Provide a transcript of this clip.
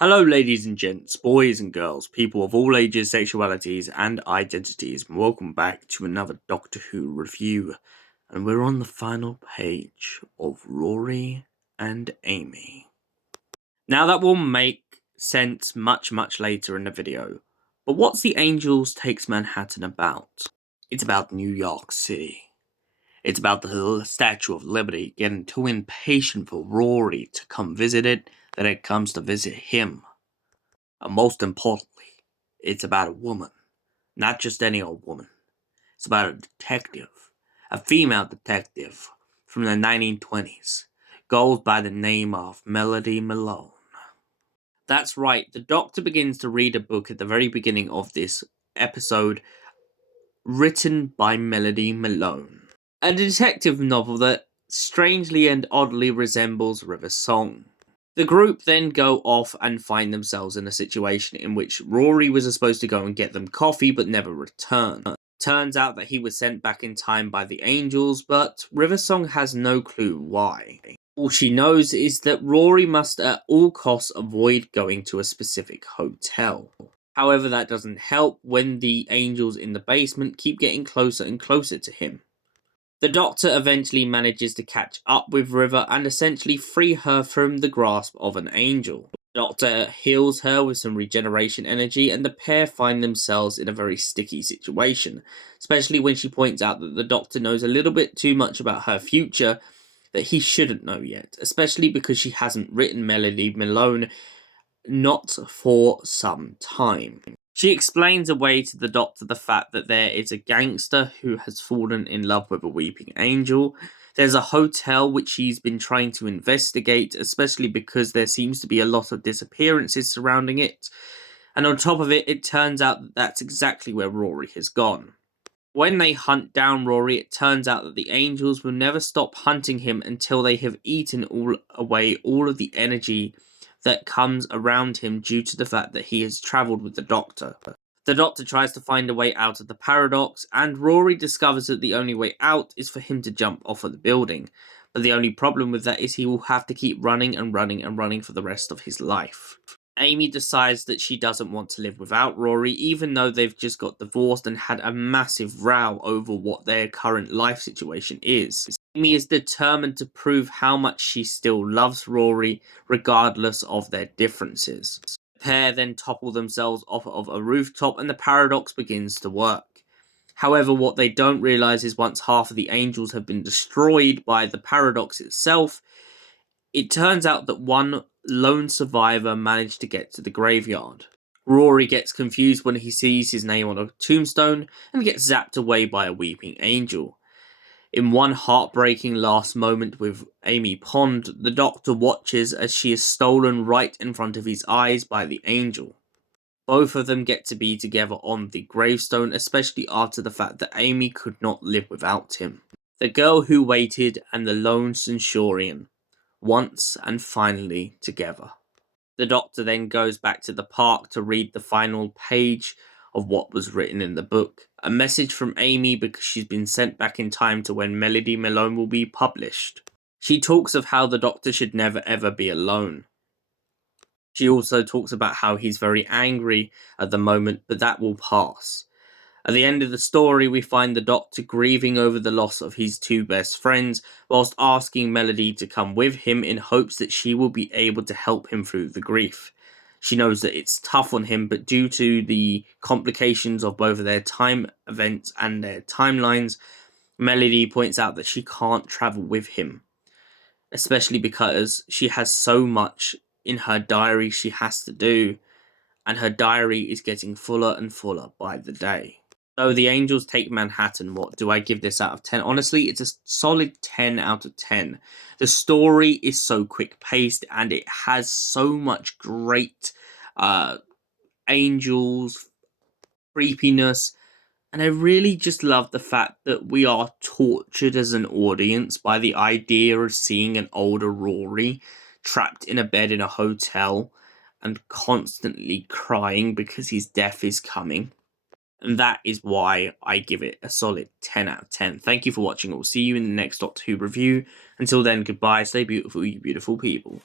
Hello, ladies and gents, boys and girls, people of all ages, sexualities, and identities, and welcome back to another Doctor Who review. And we're on the final page of Rory and Amy. Now, that will make sense much later in the video, but what's the Angels Takes Manhattan about? It's about New York City. It's about the Statue of Liberty getting too impatient for Rory to come visit it that it comes to visit him. And most importantly, it's about a woman. Not just any old woman. It's about a detective. A female detective from the 1920s. Goes by the name of Melody Malone. That's right, the Doctor begins to read a book at the very beginning of this episode, written by Melody Malone. A detective novel that strangely and oddly resembles River Song. The group then go off and find themselves in a situation in which Rory was supposed to go and get them coffee but never return. Turns out that he was sent back in time by the Angels, but River Song has no clue why. All she knows is that Rory must at all costs avoid going to a specific hotel. However, that doesn't help when the Angels in the basement keep getting closer and closer to him. The Doctor eventually manages to catch up with River and essentially free her from the grasp of an angel. The Doctor heals her with some regeneration energy, and the pair find themselves in a very sticky situation, especially when she points out that the Doctor knows a little bit too much about her future that he shouldn't know yet, especially because she hasn't written Melody Malone not for some time. She explains away to the Doctor the fact that there is a gangster who has fallen in love with a weeping angel. There's a hotel which she's been trying to investigate, especially because there seems to be a lot of disappearances surrounding it. And on top of it, it turns out that that's exactly where Rory has gone. When they hunt down Rory, it turns out that the Angels will never stop hunting him until they have eaten away all of the energy that comes around him due to the fact that he has travelled with the Doctor. The Doctor tries to find a way out of the paradox, and Rory discovers that the only way out is for him to jump off of the building. But the only problem with that is he will have to keep running and running for the rest of his life. Amy decides that she doesn't want to live without Rory, even though they've just got divorced and had a massive row over what their current life situation is. Amy is determined to prove how much she still loves Rory, regardless of their differences. The pair then topple themselves off of a rooftop and the paradox begins to work. However, what they don't realise is once half of the Angels have been destroyed by the paradox itself, it turns out that one lone survivor managed to get to the graveyard. Rory gets confused when he sees his name on a tombstone and gets zapped away by a weeping angel. In one heartbreaking last moment with Amy Pond, the Doctor watches as she is stolen right in front of his eyes by the angel. Both of them get to be together on the gravestone, especially after the fact that Amy could not live without him. The Girl Who Waited and the Lone Centurion, once and finally together. The Doctor then goes back to the park to read the final page of what was written in the book. A message from Amy because she's been sent back in time to when Melody Malone will be published. She talks of how the Doctor should never ever be alone. She also talks about how he's very angry at the moment, but that will pass. At the end of the story, we find the Doctor grieving over the loss of his two best friends, whilst asking Melody to come with him in hopes that she will be able to help him through the grief. She knows that it's tough on him, but due to the complications of both their time events and their timelines, Melody points out that she can't travel with him, especially because she has so much in her diary she has to do, and her diary is getting fuller and fuller by the day. So the Angels Take Manhattan. What do I give this out of 10? Honestly, it's a solid 10 out of 10. The story is so quick-paced and it has so much great angels, creepiness, and I really just love the fact that we are tortured as an audience by the idea of seeing an older Rory trapped in a bed in a hotel and constantly crying because his death is coming. And that is why I give it a solid 10 out of 10. Thank you for watching. We'll see you in the next Doctor Who review. Until then, goodbye. Stay beautiful, you beautiful people.